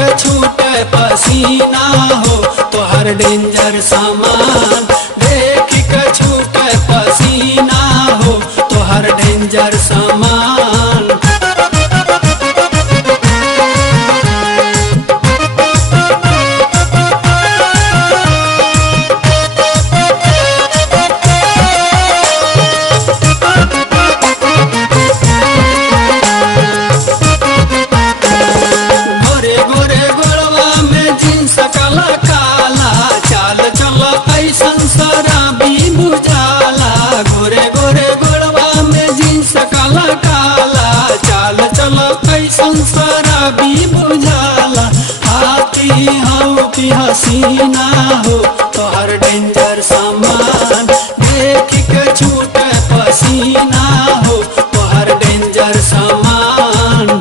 के छूटे पसीना हो तोहर डेंजर सामान। देख के छूटे पसीना हो तोहर डेंजर सामान। गोरे गोरे गोड़वा में जींस काला काला चाल चलो कैसन शराबी बुझाला। हाथी हो कि हसीना हो तोहर डेंजर सामान। देख के छूटे पसीना हो तोहर डेंजर सामान।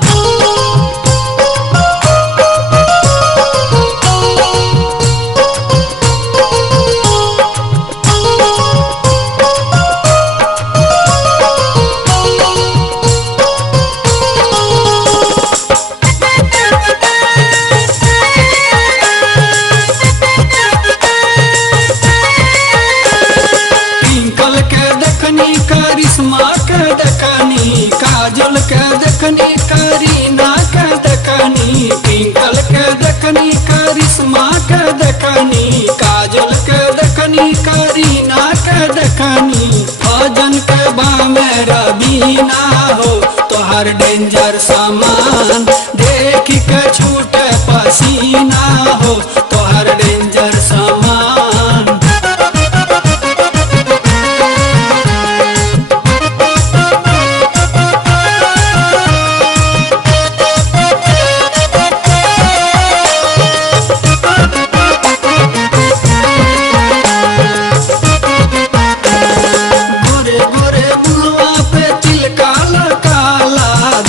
करिश्मा के देखनी काजल के देखनी करीना के देखनी। ट्विंकल के देखनी करिश्मा के देखनी काजल के देखनी करीना के देखनी। भजन के बामे रबीना हो तोहर डेंजर सामान। देख के छूटे पसीना हो तोहर डेंजर सामान।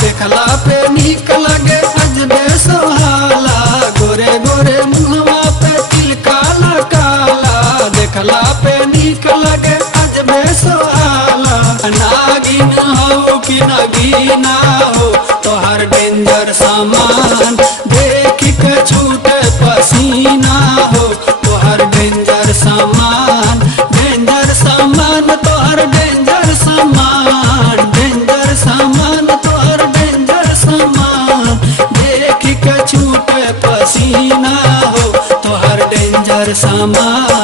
देखला पे नीक लगे अजबे सोहाला। गोरे गोरे मुहवा पे तिल काला काला देखला पे नीक लगे अजबे सोहाला। नागिन हो कि नगीना हो तोहर डेंजर सामान। देख के छूटे पसीना हो तोहर डेंजर सामान। डेंजर सामान तोहर डेंजर सामान। डेंजर सामान तोहर डेंजर सामान। देख के छूटे पसीना हो तोहर डेंजर सामान।